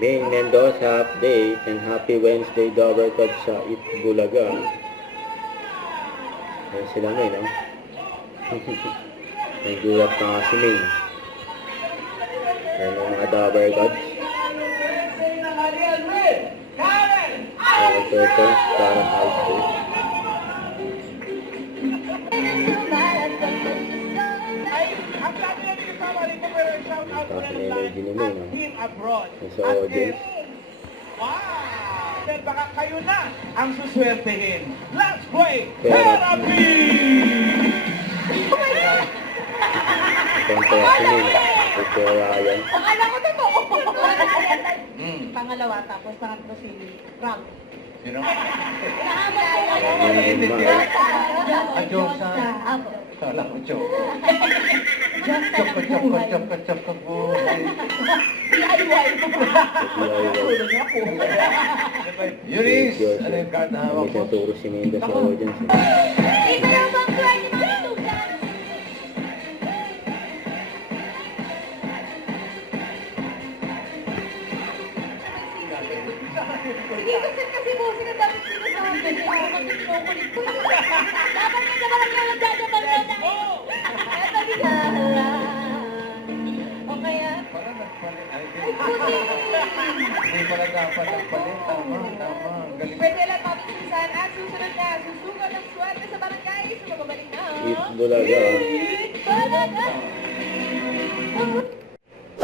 Bing Mendoza update and happy Wednesday Dover Cod sa Itbulaga. Ayan sila ngayon, no? Naggulat na nga si Ming. Ayan ang mga Dover Cods. Ayan ito, para high school. Tapos ang energy ni Ming, no? Sa audience. Wow! Then baka kayo na ang suswertehin. Let's play Therapy! Kontra si Ming, ito Ryan. Akala ko totoo. Pangalawa, tapos pangatlo si Rob. Sino? Ayan yung mga, Adyosa. Apo. Kala ko, Joe. Diyos ka ng buhay. Chop ka buhay. DIY ko po. Yuris! Ano yung card na hawak may mo? isang turo si Minda sa audience. Ito na bang card ni Mga Sugan? Dito sir kasi po, sinadamit dito sa akin. Hindi ako magkikinukulit ko. Dapat nga naman ang mga dadabal na na. Eto bigala. O kaya, Parang nagpalit. ay puti. Hindi pala dapat nagpalit. Tama. Galing. Pwede lang kami susan at susunod na. Susukat ang swerte sa barangay sa magbabalik na. Itbulaga. Balaga.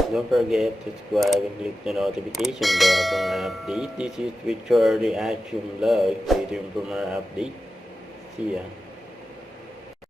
Don't forget to subscribe and click the notification bell for more update. This is Richard Reaction Vlog. Stay tuned for more update. See ya.